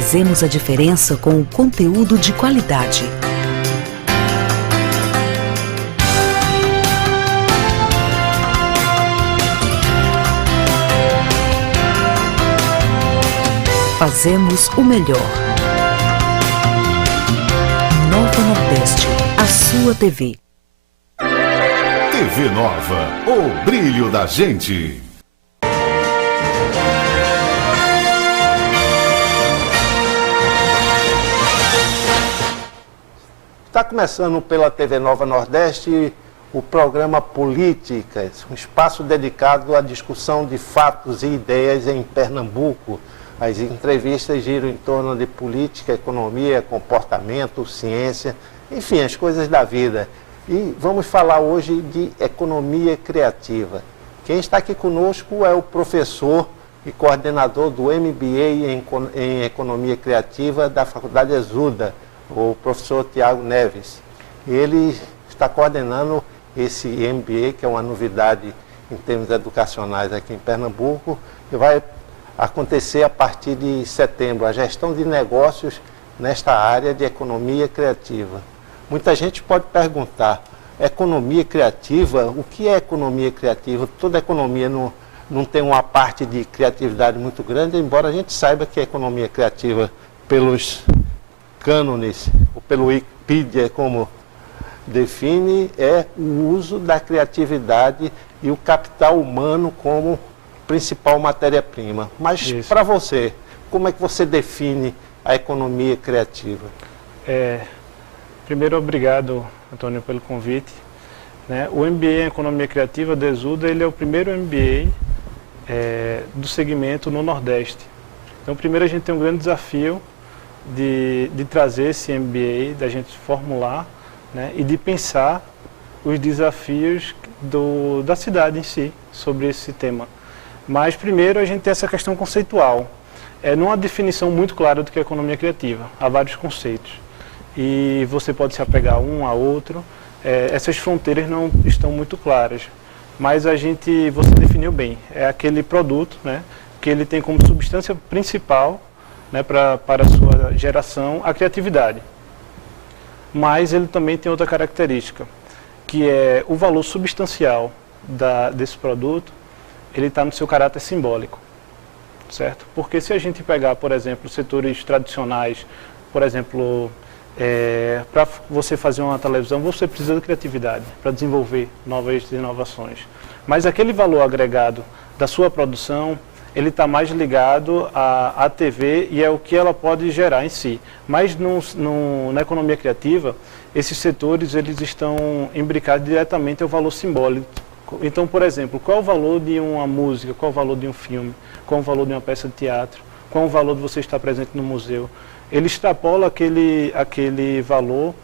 Fazemos a diferença com o conteúdo de qualidade. Fazemos o melhor. Nova Nordeste, a sua TV. TV Nova, o brilho da gente. Está começando pela TV Nova Nordeste o programa Políticas, um espaço dedicado à discussão de fatos e ideias em Pernambuco. As entrevistas giram em torno de política, economia, comportamento, ciência, enfim, as coisas da vida. E vamos falar hoje de economia criativa. Quem está aqui conosco é o professor e coordenador do MBA em Economia Criativa da Faculdade Exuda, o professor Tiago Neves. Ele está coordenando esse MBA, que é uma novidade em termos educacionais aqui em Pernambuco, e vai acontecer a partir de setembro, a gestão de negócios nesta área de economia criativa. Muita gente pode perguntar, economia criativa, o que é economia criativa? Toda economia não tem uma parte de criatividade muito grande, embora a gente saiba que a economia criativa, pelos cânones, ou pelo Wikipedia, como define, é o uso da criatividade e o capital humano como principal matéria-prima. Mas para você, como é que você define a economia criativa? Primeiro, obrigado, Antônio, pelo convite. O MBA em Economia Criativa da Exuda, ele é o primeiro MBA do segmento no Nordeste. Então, primeiro a gente tem um grande desafio de trazer esse MBA, da gente formular, e de pensar os desafios da cidade em si sobre esse tema. Mas primeiro a gente tem essa questão conceitual. Não há definição muito clara do que é economia criativa. Há vários conceitos. E você pode se apegar a um, a outro. Essas fronteiras não estão muito claras. Mas você definiu bem. É aquele produto, que ele tem como substância principal, para a sua geração, a criatividade. Mas ele também tem outra característica, que é o valor substancial desse produto, ele está no seu caráter simbólico, certo? Porque se a gente pegar, por exemplo, setores tradicionais, por exemplo, para você fazer uma televisão, você precisa de criatividade para desenvolver novas inovações. Mas aquele valor agregado da sua produção, ele está mais ligado à TV e é o que ela pode gerar em si. Mas na economia criativa, esses setores eles estão imbricados diretamente ao valor simbólico. Então, por exemplo, qual é o valor de uma música, qual é o valor de um filme, qual é o valor de uma peça de teatro, qual é o valor de você estar presente no museu. Ele extrapola aquele valor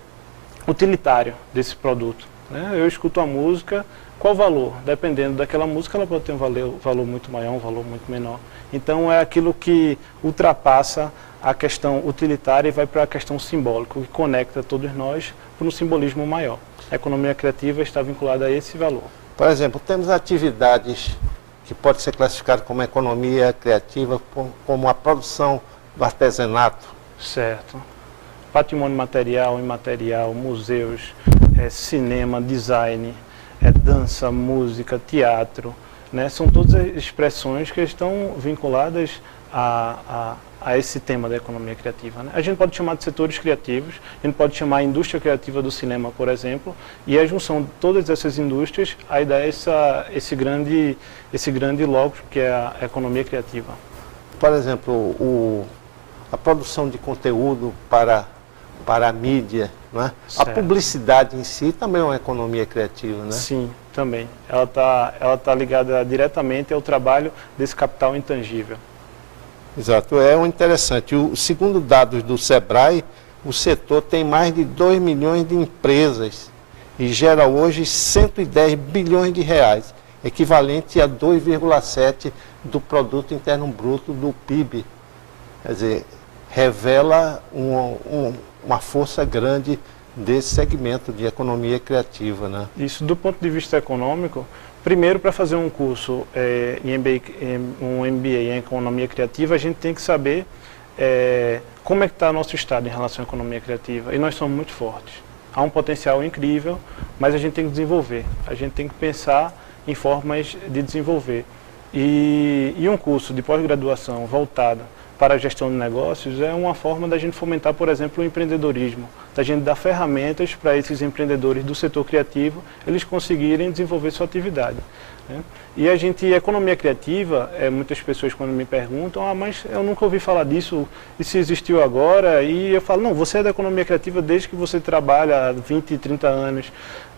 utilitário desse produto. Eu escuto a música, qual o valor? Dependendo daquela música, ela pode ter um valor muito maior, um valor muito menor. Então, é aquilo que ultrapassa a questão utilitária e vai para a questão simbólica, que conecta todos nós por um simbolismo maior. A economia criativa está vinculada a esse valor. Por exemplo, temos atividades que podem ser classificadas como economia criativa, como a produção do artesanato. Certo. Patrimônio material, imaterial, museus, cinema, design, dança, música, teatro, são todas expressões que estão vinculadas a esse tema da economia criativa. A gente pode chamar de setores criativos, a gente pode chamar a indústria criativa do cinema, por exemplo, e a junção de todas essas indústrias, aí dá esse grande logo que é a economia criativa. Por exemplo, a produção de conteúdo para a mídia, a publicidade em si também é uma economia criativa, né? Sim, também. Ela tá ligada diretamente ao trabalho desse capital intangível. Exato, é um interessante. Segundo dados do Sebrae, o setor tem mais de 2 milhões de empresas e gera hoje 110 bilhões de reais, equivalente a 2,7% do produto interno bruto do PIB. Quer dizer, revela uma força grande desse segmento de economia criativa, Isso, do ponto de vista econômico, primeiro, para fazer um curso um MBA em Economia Criativa, a gente tem que saber como é que está nosso estado em relação à economia criativa. E nós somos muito fortes. Há um potencial incrível, mas a gente tem que desenvolver. A gente tem que pensar em formas de desenvolver. E um curso de pós-graduação voltado para a gestão de negócios é uma forma da gente fomentar, por exemplo, o empreendedorismo, da gente dar ferramentas para esses empreendedores do setor criativo, eles conseguirem desenvolver sua atividade, né? E economia criativa, muitas pessoas quando me perguntam, mas eu nunca ouvi falar disso, isso existiu agora, e eu falo, não, você é da economia criativa desde que você trabalha há 20, 30 anos,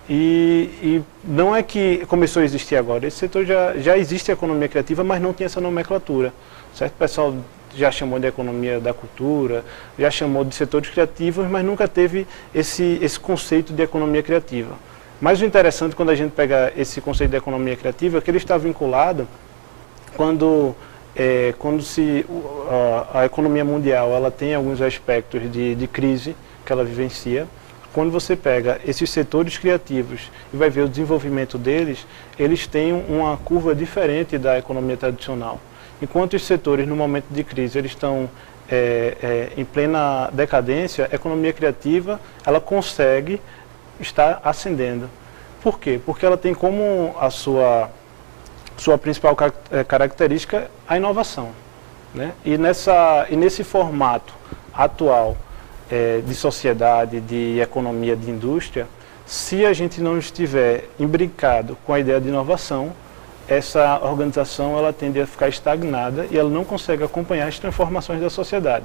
e não é que começou a existir agora, esse setor já existe a economia criativa, mas não tinha essa nomenclatura, certo? O pessoal já chamou de economia da cultura, já chamou de setores criativos, mas nunca teve esse conceito de economia criativa. Mas o interessante quando a gente pega esse conceito de economia criativa é que ele está vinculado quando a economia mundial ela tem alguns aspectos de crise que ela vivencia. Quando você pega esses setores criativos e vai ver o desenvolvimento deles, eles têm uma curva diferente da economia tradicional. Enquanto os setores, no momento de crise, eles estão em plena decadência, a economia criativa ela consegue estar ascendendo. Por quê? Porque ela tem como a sua principal característica a inovação, né? E nesse formato atual de sociedade, de economia, de indústria, se a gente não estiver imbricado com a ideia de inovação, essa organização ela tende a ficar estagnada e ela não consegue acompanhar as transformações da sociedade.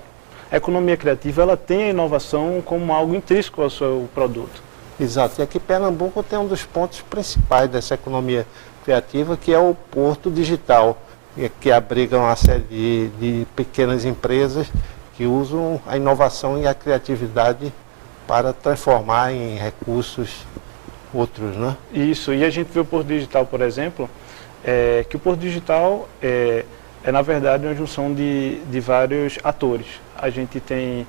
A economia criativa ela tem a inovação como algo intrínseco ao seu produto. Exato. E aqui Pernambuco tem um dos pontos principais dessa economia criativa, que é o Porto Digital, que abriga uma série de pequenas empresas que usam a inovação e a criatividade para transformar em recursos outros, né? Isso. E a gente vê o Porto Digital, por exemplo, que o Porto Digital é na verdade uma junção de vários atores. A gente tem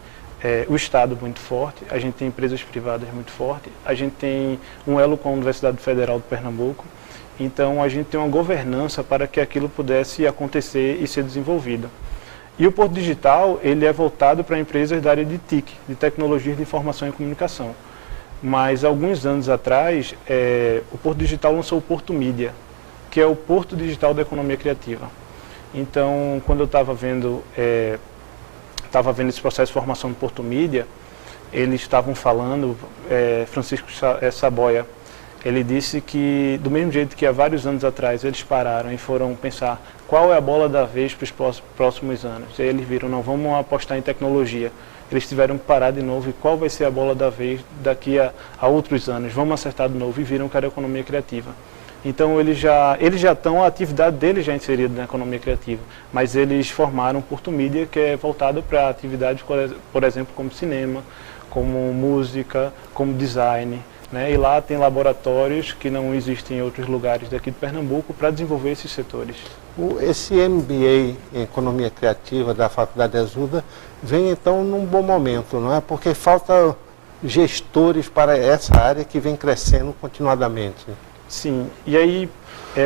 o Estado muito forte, a gente tem empresas privadas muito fortes, a gente tem um elo com a Universidade Federal de Pernambuco, então a gente tem uma governança para que aquilo pudesse acontecer e ser desenvolvido. E o Porto Digital, ele é voltado para empresas da área de TIC, de Tecnologias de Informação e Comunicação. Mas alguns anos atrás, o Porto Digital lançou o Porto Mídia, que é o Porto Digital da Economia Criativa. Então, quando eu estava vendo esse processo de formação do Porto Mídia, eles estavam falando, Francisco Saboia, ele disse que, do mesmo jeito que há vários anos atrás eles pararam e foram pensar qual é a bola da vez para os próximos anos. E aí eles viram, não, vamos apostar em tecnologia. Eles tiveram que parar de novo e qual vai ser a bola da vez daqui a outros anos. Vamos acertar de novo e viram que era a economia criativa. Então eles já estão, a atividade deles já inserida na economia criativa, mas eles formaram o Porto Mídia, que é voltado para atividades, por exemplo, como cinema, como música, como design, né? E lá tem laboratórios que não existem em outros lugares daqui de Pernambuco para desenvolver esses setores. Esse MBA em Economia Criativa da Faculdade Exuda vem então num bom momento, não é? Porque falta gestores para essa área que vem crescendo continuadamente. Sim, e aí,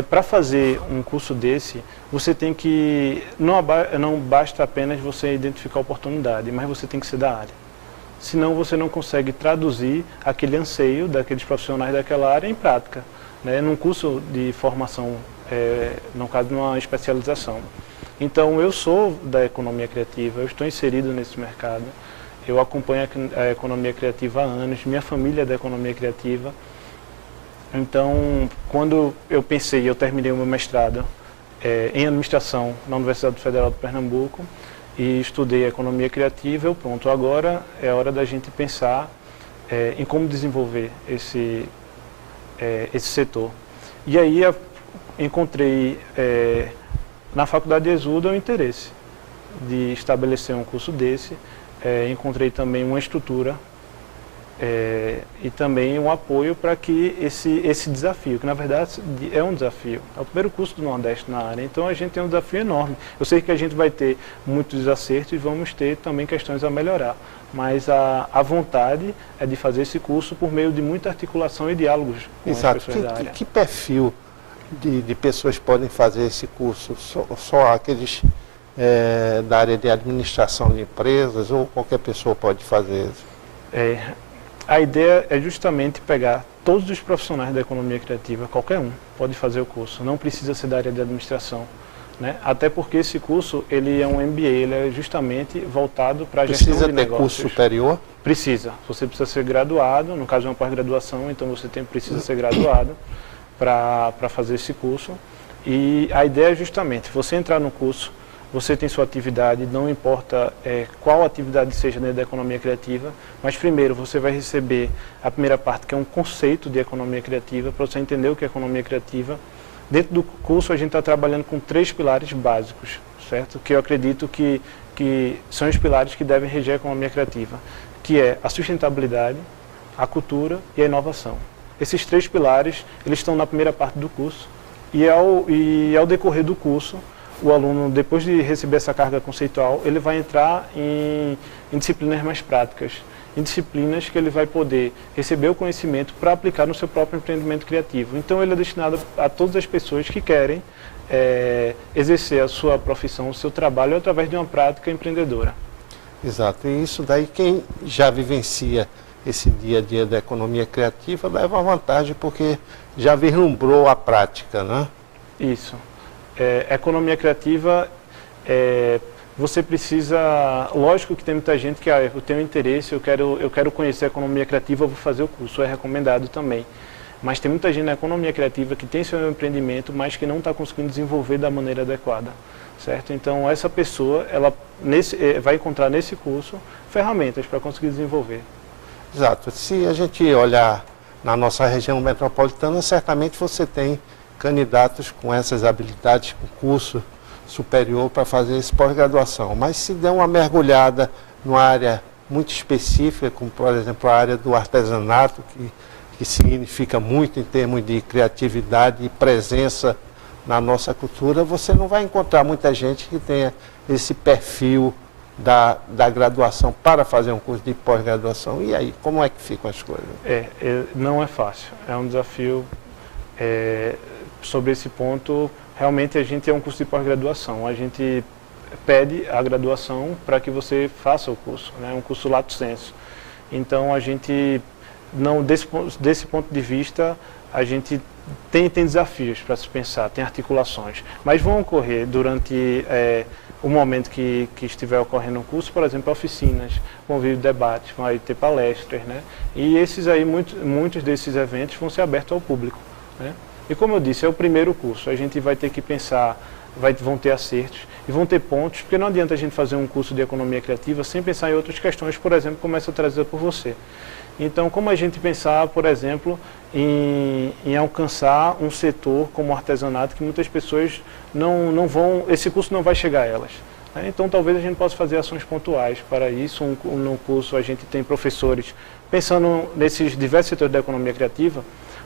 para fazer um curso desse, você tem que, não basta apenas você identificar a oportunidade, mas você tem que ser da área. Senão você não consegue traduzir aquele anseio daqueles profissionais daquela área em prática, né? Num curso de formação, no caso de uma especialização. Então, eu sou da economia criativa, eu estou inserido nesse mercado, eu acompanho a economia criativa há anos, minha família é da economia criativa. Então, quando eu terminei o meu mestrado em administração na Universidade Federal de Pernambuco e estudei economia criativa, pronto, agora é hora da gente pensar em como desenvolver esse setor. E aí encontrei na Faculdade Exuda o interesse de estabelecer um curso desse, encontrei também uma estrutura e também um apoio para que esse desafio, que na verdade é um desafio, é o primeiro curso do Nordeste na área, então a gente tem um desafio enorme. Eu sei que a gente vai ter muitos acertos e vamos ter também questões a melhorar, mas a vontade é de fazer esse curso por meio de muita articulação e diálogos com as pessoas da área. Que perfil de pessoas podem fazer esse curso? Só aqueles da área de administração de empresas, ou qualquer pessoa pode fazer isso? A ideia é justamente pegar todos os profissionais da economia criativa, qualquer um pode fazer o curso, não precisa ser da área de administração, né? Até porque esse curso ele é um MBA, ele é justamente voltado para a gestão de negócios. Precisa ter curso superior? Precisa, você precisa ser graduado, no caso é uma pós-graduação, então você precisa ser graduado para fazer esse curso. E a ideia é justamente, você entrar no curso, você tem sua atividade, não importa qual atividade seja dentro da economia criativa, mas primeiro você vai receber a primeira parte, que é um conceito de economia criativa, para você entender o que é economia criativa. Dentro do curso a gente está trabalhando com 3 pilares básicos, certo? Que eu acredito que são os pilares que devem reger a economia criativa, que é a sustentabilidade, a cultura e a inovação. Esses 3 pilares, eles estão na primeira parte do curso, e ao decorrer do curso, o aluno, depois de receber essa carga conceitual, ele vai entrar em disciplinas mais práticas, em disciplinas que ele vai poder receber o conhecimento para aplicar no seu próprio empreendimento criativo. Então, ele é destinado a todas as pessoas que querem exercer a sua profissão, o seu trabalho, através de uma prática empreendedora. Exato. E isso daí, quem já vivencia esse dia a dia da economia criativa, leva vantagem, porque já vislumbrou a prática, né? Isso. Economia criativa, você precisa, lógico que tem muita gente que eu tenho interesse, eu quero conhecer a economia criativa, eu vou fazer o curso, é recomendado também. Mas tem muita gente na economia criativa que tem seu empreendimento, mas que não está conseguindo desenvolver da maneira adequada, certo? Então essa pessoa, ela vai encontrar nesse curso ferramentas para conseguir desenvolver. Exato. Se a gente olhar na nossa região metropolitana, certamente você tem candidatos com essas habilidades, com curso superior para fazer essa pós-graduação. Mas se der uma mergulhada numa área muito específica, como por exemplo a área do artesanato, que significa muito em termos de criatividade e presença na nossa cultura, você não vai encontrar muita gente que tenha esse perfil da graduação para fazer um curso de pós-graduação. E aí, como é que ficam as coisas? Não é fácil, é um desafio. Sobre esse ponto, realmente a gente é um curso de pós-graduação, a gente pede a graduação para que você faça o curso, né? Um curso lato sensu. Então a gente, desse ponto de vista, a gente tem desafios para se pensar, tem articulações, mas vão ocorrer durante o momento que estiver ocorrendo o curso, por exemplo, oficinas, vão vir debates, vão ter palestras, né? E esses aí, muitos desses eventos vão ser abertos ao público, né? E como eu disse, é o primeiro curso, a gente vai ter que pensar, vão ter acertos e vão ter pontos, porque não adianta a gente fazer um curso de economia criativa sem pensar em outras questões, por exemplo, como essa trazida por você. Então, como a gente pensar, por exemplo, em alcançar um setor como o artesanato, que muitas pessoas não vão, esse curso não vai chegar a elas, né? Então, talvez a gente possa fazer ações pontuais para isso. No curso a gente tem professores, pensando nesses diversos setores da economia criativa.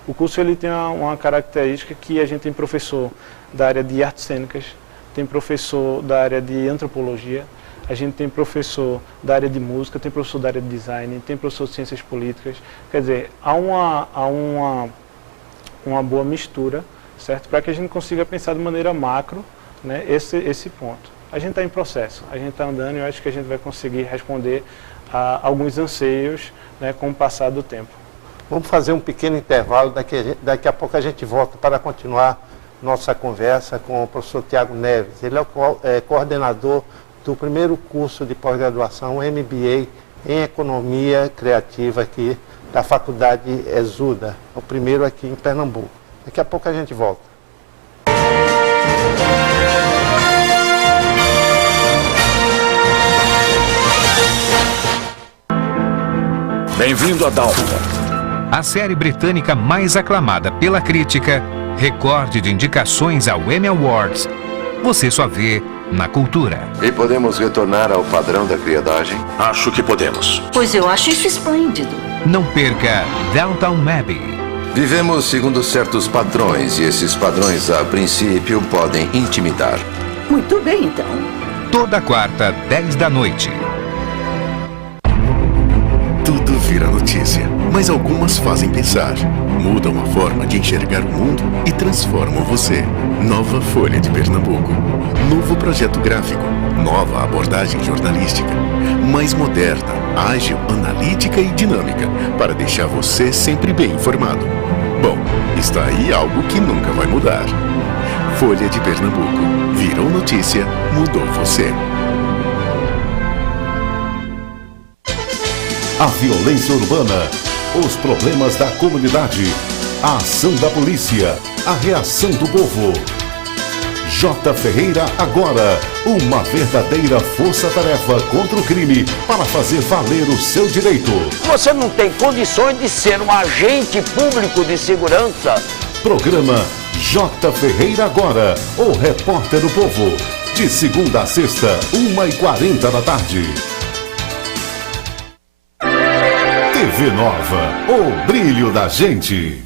O curso ele tem uma característica que a gente tem professor da área de artes cênicas, tem professor da área de antropologia, a gente tem professor da área de música, tem professor da área de design, tem professor de ciências políticas. Quer dizer, há uma boa mistura, certo? Para que a gente consiga pensar de maneira macro, né, esse ponto. A gente está em processo, a gente está andando e eu acho que a gente vai conseguir responder a alguns anseios, né, com o passar do tempo. Vamos fazer um pequeno intervalo, daqui a pouco a gente volta para continuar nossa conversa com o professor Tiago Neves. Ele é coordenador do primeiro curso de pós-graduação MBA em Economia Criativa aqui da Faculdade Exuda, o primeiro aqui em Pernambuco. Daqui a pouco a gente volta. Bem-vindo a Downton. A série britânica mais aclamada pela crítica, recorde de indicações ao Emmy Awards. Você só vê na Cultura. E podemos retornar ao padrão da criadagem? Acho que podemos. Pois eu acho isso esplêndido. Não perca Downton Abbey. Vivemos segundo certos padrões e esses padrões, a princípio, podem intimidar. Muito bem, então. Toda quarta, 10 da noite. Tudo vira vira notícia, mas algumas fazem pensar, mudam a forma de enxergar o mundo e transformam você. Nova Folha de Pernambuco. Novo projeto gráfico, nova abordagem jornalística, mais moderna, ágil, analítica e dinâmica, para deixar você sempre bem informado. Bom, está aí algo que nunca vai mudar. Folha de Pernambuco. Virou notícia, mudou você. A violência urbana, os problemas da comunidade, a ação da polícia, a reação do povo. J. Ferreira agora, uma verdadeira força-tarefa contra o crime para fazer valer o seu direito. Você não tem condições de ser um agente público de segurança. Programa J. Ferreira agora, o repórter do povo. De segunda a sexta, 1h40 da tarde. TV Nova, o brilho da gente.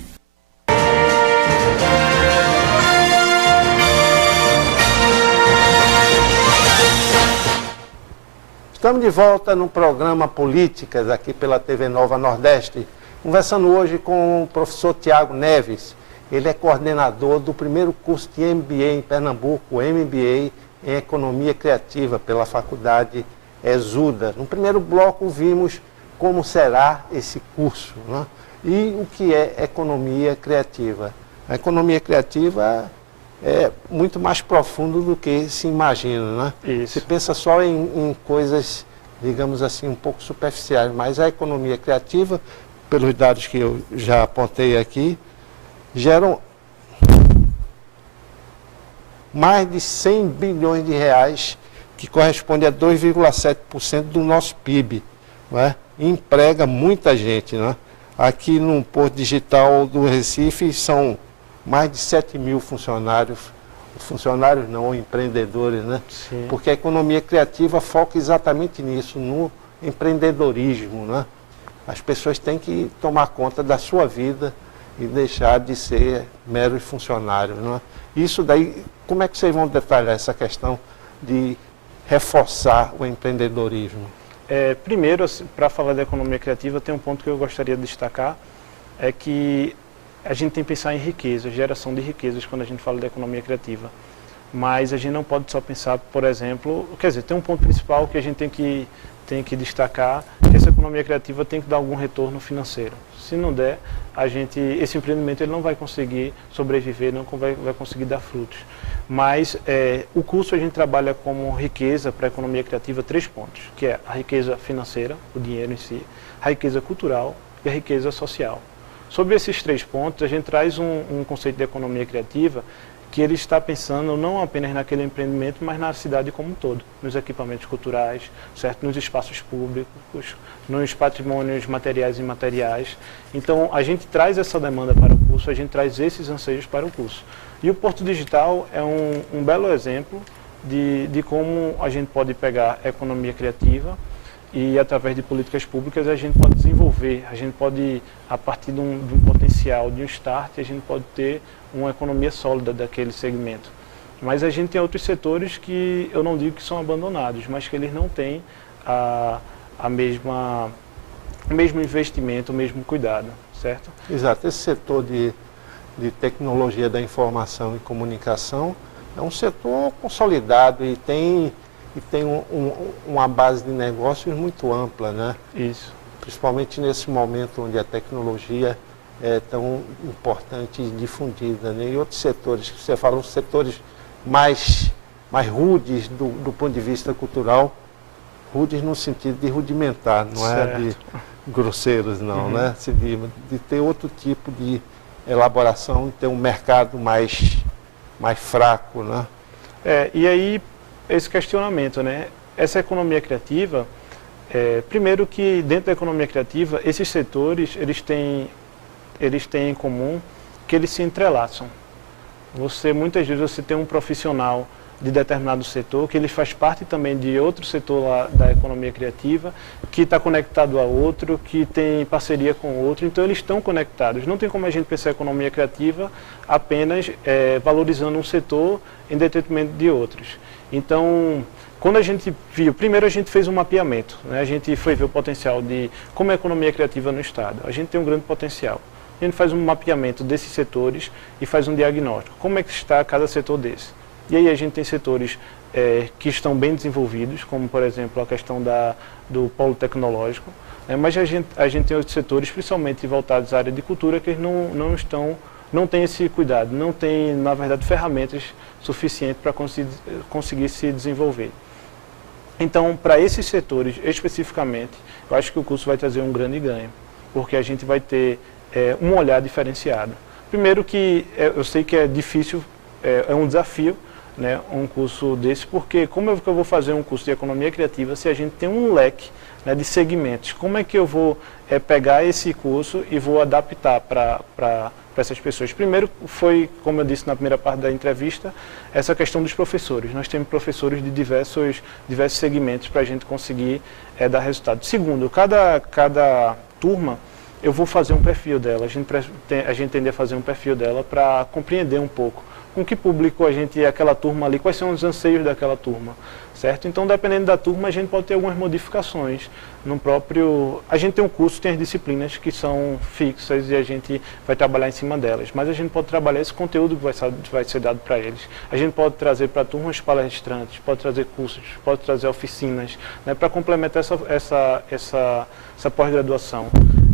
Estamos de volta no programa Políticas, aqui pela TV Nova Nordeste, conversando hoje com o professor Tiago Neves. Ele é coordenador do primeiro curso de MBA em Pernambuco, MBA em Economia Criativa, pela Faculdade Exuda. No primeiro bloco vimos como será esse curso, né? E o que é economia criativa. A economia criativa é muito mais profundo do que se imagina, né? Isso. Se pensa só em coisas, digamos assim, um pouco superficiais, mas a economia criativa, pelos dados que eu já apontei aqui, geram mais de 100 bilhões de reais, que corresponde a 2,7% do nosso PIB, não é? E emprega muita gente, né? Aqui no Porto Digital do Recife são mais de 7 mil funcionários não, empreendedores, né? Sim. Porque a economia criativa foca exatamente nisso, no empreendedorismo, né? As pessoas têm que tomar conta da sua vida e deixar de ser meros funcionários, né? Isso daí, como é que vocês vão detalhar essa questão de reforçar o empreendedorismo? Primeiro, para falar da economia criativa, tem um ponto que eu gostaria de destacar, é que a gente tem que pensar em riqueza, geração de riquezas quando a gente fala da economia criativa. Mas a gente não pode só pensar, por exemplo, quer dizer, tem um ponto principal que a gente tem que destacar, que essa economia criativa tem que dar algum retorno financeiro. Se não der, esse empreendimento ele não vai conseguir sobreviver, não vai conseguir dar frutos. Mas o curso a gente trabalha como riqueza para a economia criativa 3 pontos, que é a riqueza financeira, o dinheiro em si, a riqueza cultural e a riqueza social. Sobre esses 3 pontos, a gente traz um conceito de economia criativa que ele está pensando não apenas naquele empreendimento, mas na cidade como um todo, nos equipamentos culturais, certo? Nos espaços públicos, nos patrimônios materiais e imateriais. Então, a gente traz essa demanda para o curso, a gente traz esses anseios para o curso. E o Porto Digital é um belo exemplo de como a gente pode pegar a economia criativa e, através de políticas públicas, a gente pode desenvolver, a gente pode, a partir de um potencial, de um start, a gente pode ter uma economia sólida daquele segmento. Mas a gente tem outros setores que eu não digo que são abandonados, mas que eles não têm o mesmo investimento, o mesmo cuidado, certo? Exato. Esse setor de tecnologia da informação e comunicação é um setor consolidado e tem uma base de negócios muito ampla, né? Isso. Principalmente nesse momento onde a tecnologia é tão importante e difundida, né? E outros setores, que você fala, os setores mais rudes do ponto de vista cultural, rudes no sentido de rudimentar, não certo. É de grosseiros, não, né? De ter outro tipo de elaboração e ter um mercado mais fraco, né? E aí, esse questionamento, né? Essa economia criativa, primeiro que dentro da economia criativa, esses setores, eles têm em comum que eles se entrelaçam. Muitas vezes você tem um profissional de determinado setor, que ele faz parte também de outro setor lá da economia criativa, que está conectado a outro, que tem parceria com outro, então eles estão conectados. Não tem como a gente pensar a economia criativa apenas valorizando um setor em detrimento de outros. Então, quando a gente viu, primeiro a gente fez um mapeamento, né? A gente foi ver o potencial de como é a economia criativa no Estado. A gente tem um grande potencial. A gente faz um mapeamento desses setores e faz um diagnóstico. Como é que está cada setor desse? E aí a gente tem setores que estão bem desenvolvidos, como por exemplo a questão do polo tecnológico, mas a gente tem outros setores, principalmente voltados à área de cultura, que não têm esse cuidado, não têm, na verdade, ferramentas suficientes para conseguir se desenvolver. Então, para esses setores especificamente, eu acho que o curso vai trazer um grande ganho, porque a gente vai ter um olhar diferenciado. Primeiro que eu sei que é difícil, é um desafio, né, um curso desse, porque como é que eu vou fazer um curso de economia criativa se a gente tem um leque, né, de segmentos? Como é que eu vou pegar esse curso e vou adaptar para essas pessoas? Primeiro foi, como eu disse na primeira parte da entrevista, essa questão dos professores. Nós temos professores de diversos segmentos para a gente conseguir dar resultado. Segundo, cada turma, eu vou fazer um perfil dela. A gente tende a fazer um perfil dela para compreender um pouco com que público aquela turma ali, quais são os anseios daquela turma, certo? Então, dependendo da turma, a gente pode ter algumas modificações no próprio... A gente tem um curso, tem as disciplinas que são fixas e a gente vai trabalhar em cima delas, mas a gente pode trabalhar esse conteúdo que vai ser dado para eles. A gente pode trazer para turmas palestrantes, pode trazer cursos, pode trazer oficinas, né, para complementar essa pós-graduação.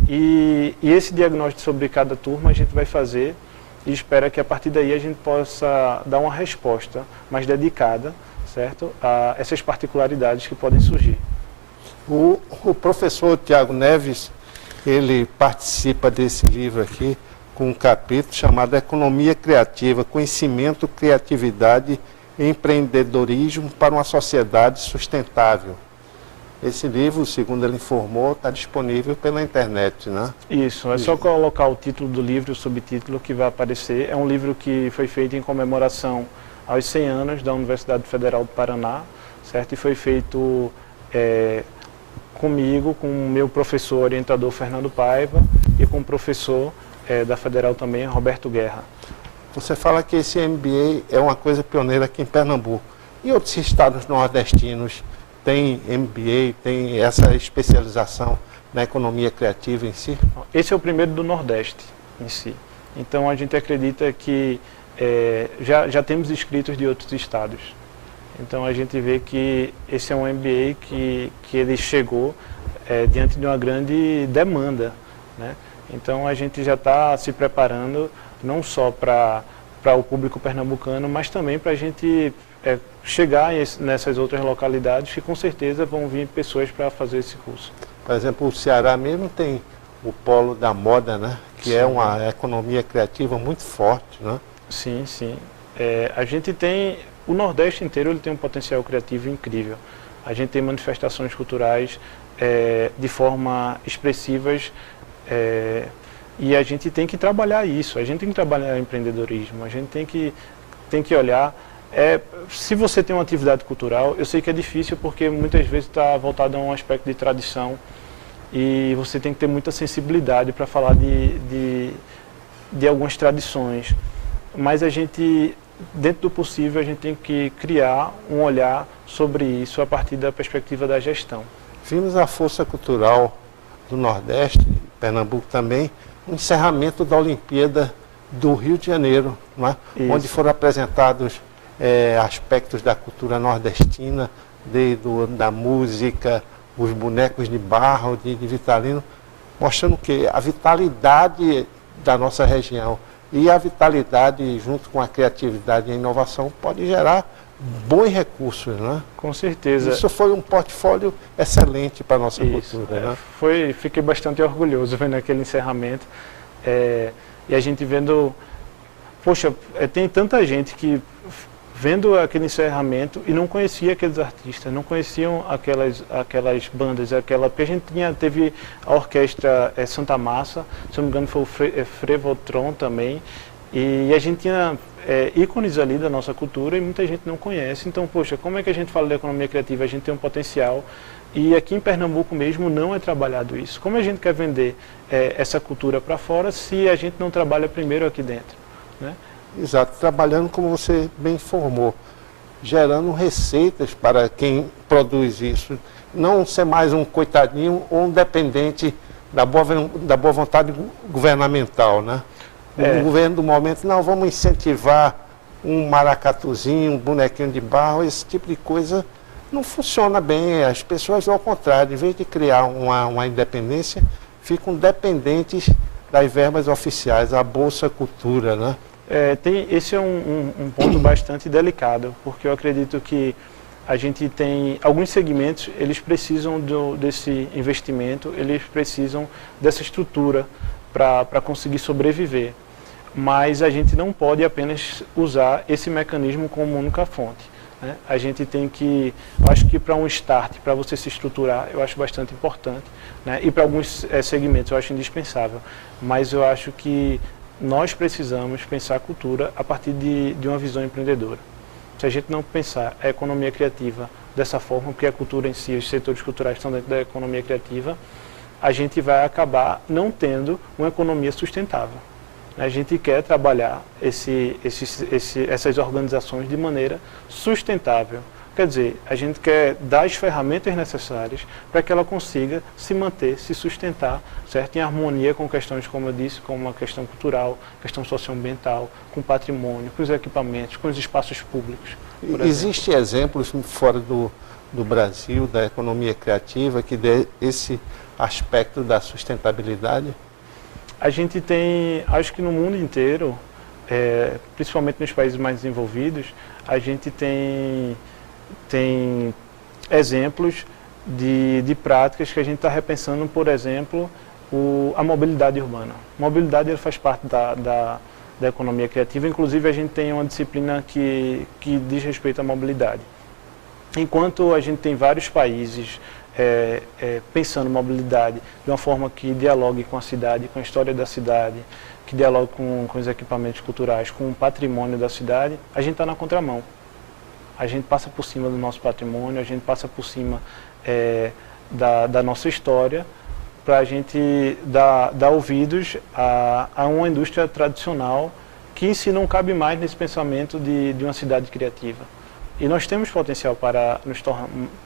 E esse diagnóstico sobre cada turma a gente vai fazer e espera que a partir daí a gente possa dar uma resposta mais dedicada, certo, a essas particularidades que podem surgir. O professor Tiago Neves, ele participa desse livro aqui com um capítulo chamado Economia Criativa, Conhecimento, Criatividade e Empreendedorismo para uma Sociedade Sustentável. Esse livro, segundo ele informou, está disponível pela internet, né? Isso, é só colocar o título do livro, o subtítulo que vai aparecer. É um livro que foi feito em comemoração aos 100 anos da Universidade Federal do Paraná, certo? E foi feito comigo, com o meu professor orientador Fernando Paiva e com o professor da Federal também, Roberto Guerra. Você fala que esse MBA é uma coisa pioneira aqui em Pernambuco. E outros estados nordestinos tem MBA, tem essa especialização na economia criativa em si? Esse é o primeiro do Nordeste em si. Então a gente acredita que já temos inscritos de outros estados. Então a gente vê que esse é um MBA que ele chegou diante de uma grande demanda, né? Então a gente já está se preparando não só para o público pernambucano, mas também para a gente chegar nessas outras localidades que com certeza vão vir pessoas para fazer esse curso. Por exemplo, o Ceará mesmo tem o polo da moda, né? Que é uma economia criativa muito forte, né? Sim, sim. A gente tem, o Nordeste inteiro ele tem um potencial criativo incrível. A gente tem manifestações culturais de forma expressivas e a gente tem que trabalhar isso, a gente tem que trabalhar empreendedorismo, a gente tem que olhar. Se você tem uma atividade cultural, eu sei que é difícil porque muitas vezes está voltado a um aspecto de tradição e você tem que ter muita sensibilidade para falar de algumas tradições. Mas a gente, dentro do possível, a gente tem que criar um olhar sobre isso a partir da perspectiva da gestão. Vimos a Força Cultural do Nordeste, Pernambuco também, o encerramento da Olimpíada do Rio de Janeiro, não é? Onde foram apresentados aspectos da cultura nordestina, da música, os bonecos de barro, de Vitalino, mostrando que a vitalidade da nossa região e a vitalidade junto com a criatividade e a inovação pode gerar bons recursos, né? Com certeza. Isso foi um portfólio excelente para a nossa cultura, né? Fiquei bastante orgulhoso vendo aquele encerramento e a gente vendo, poxa, tem tanta gente que vendo aquele encerramento e não conhecia aqueles artistas, não conheciam aquelas bandas, porque a gente teve a orquestra Santa Massa, se não me engano foi o Frevotron também, e a gente tinha ícones ali da nossa cultura e muita gente não conhece. Então, poxa, como é que a gente fala da economia criativa? A gente tem um potencial e aqui em Pernambuco mesmo não é trabalhado isso. Como a gente quer vender essa cultura para fora se a gente não trabalha primeiro aqui dentro, né? Exato, trabalhando como você bem informou. gerando receitas para quem produz isso. Não ser mais um coitadinho ou um dependente da boa vontade governamental, né? O governo do momento, não, vamos incentivar um maracatuzinho, um bonequinho de barro, esse tipo de coisa não funciona bem. As pessoas, ao contrário, em vez de criar uma independência, ficam dependentes das verbas oficiais, a Bolsa Cultura, né? Esse é um ponto bastante delicado, porque eu acredito que a gente tem alguns segmentos, eles precisam desse investimento, eles precisam dessa estrutura para conseguir sobreviver. Mas a gente não pode apenas usar esse mecanismo como única fonte, né? A gente tem que, eu acho que para um start, para você se estruturar, eu acho bastante importante, né? E para alguns segmentos eu acho indispensável, mas eu acho que nós precisamos pensar a cultura a partir de uma visão empreendedora. Se a gente não pensar a economia criativa dessa forma, porque a cultura em si, os setores culturais estão dentro da economia criativa, a gente vai acabar não tendo uma economia sustentável. A gente quer trabalhar essas organizações de maneira sustentável. Quer dizer, a gente quer dar as ferramentas necessárias para que ela consiga se manter, se sustentar, certo? Em harmonia com questões, como eu disse, como a questão cultural, questão socioambiental, com o patrimônio, com os equipamentos, com os espaços públicos. Existem exemplos fora do Brasil, da economia criativa, que dê esse aspecto da sustentabilidade? A gente tem, acho que no mundo inteiro, principalmente nos países mais desenvolvidos, a gente tem exemplos de práticas que a gente está repensando, por exemplo, a mobilidade urbana. A mobilidade ela faz parte da economia criativa, inclusive a gente tem uma disciplina que diz respeito à mobilidade. Enquanto a gente tem vários países pensando mobilidade de uma forma que dialogue com a cidade, com a história da cidade, que dialogue com os equipamentos culturais, com o patrimônio da cidade, a gente está na contramão. A gente passa por cima do nosso patrimônio, a gente passa por cima da nossa história, para a gente dar ouvidos a uma indústria tradicional que em si não cabe mais nesse pensamento de uma cidade criativa. E nós temos potencial para nos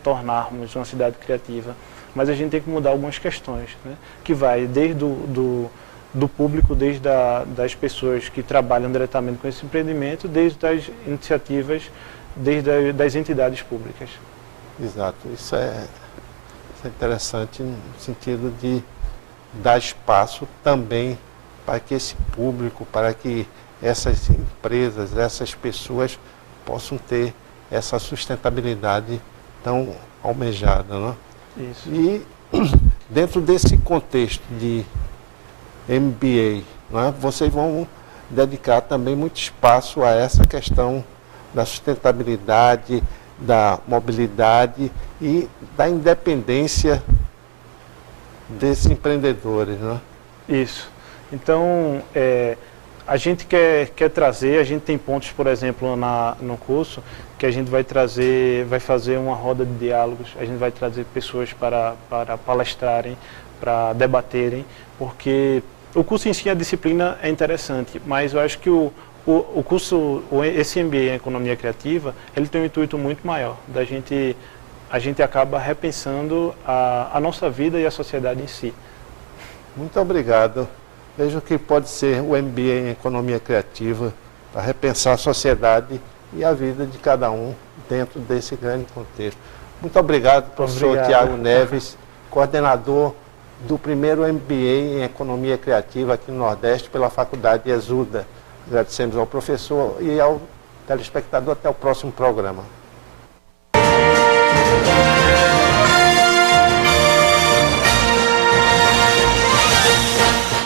tornarmos uma cidade criativa, mas a gente tem que mudar algumas questões, né? Que vai desde do público, desde das pessoas que trabalham diretamente com esse empreendimento, desde as iniciativas, desde das entidades públicas. Exato, isso é interessante no sentido de dar espaço também para que esse público, para que essas empresas, essas pessoas possam ter essa sustentabilidade tão almejada, né? Isso. E dentro desse contexto de MBA, né, vocês vão dedicar também muito espaço a essa questão da sustentabilidade, da mobilidade e da independência desses empreendedores, né? Isso. Então, a gente quer trazer, a gente tem pontos, por exemplo, no curso, que a gente vai fazer uma roda de diálogos, a gente vai trazer pessoas para palestrarem, para debaterem, porque o curso em si, a disciplina é interessante, mas eu acho que o curso, esse MBA em Economia Criativa, ele tem um intuito muito maior, a gente acaba repensando a nossa vida e a sociedade em si. Muito obrigado. Vejo que pode ser o MBA em Economia Criativa para repensar a sociedade e a vida de cada um dentro desse grande contexto. Muito obrigado, professor Tiago Neves, coordenador do primeiro MBA em Economia Criativa aqui no Nordeste pela Faculdade Exuda. Agradecemos ao professor e ao telespectador. Até o próximo programa.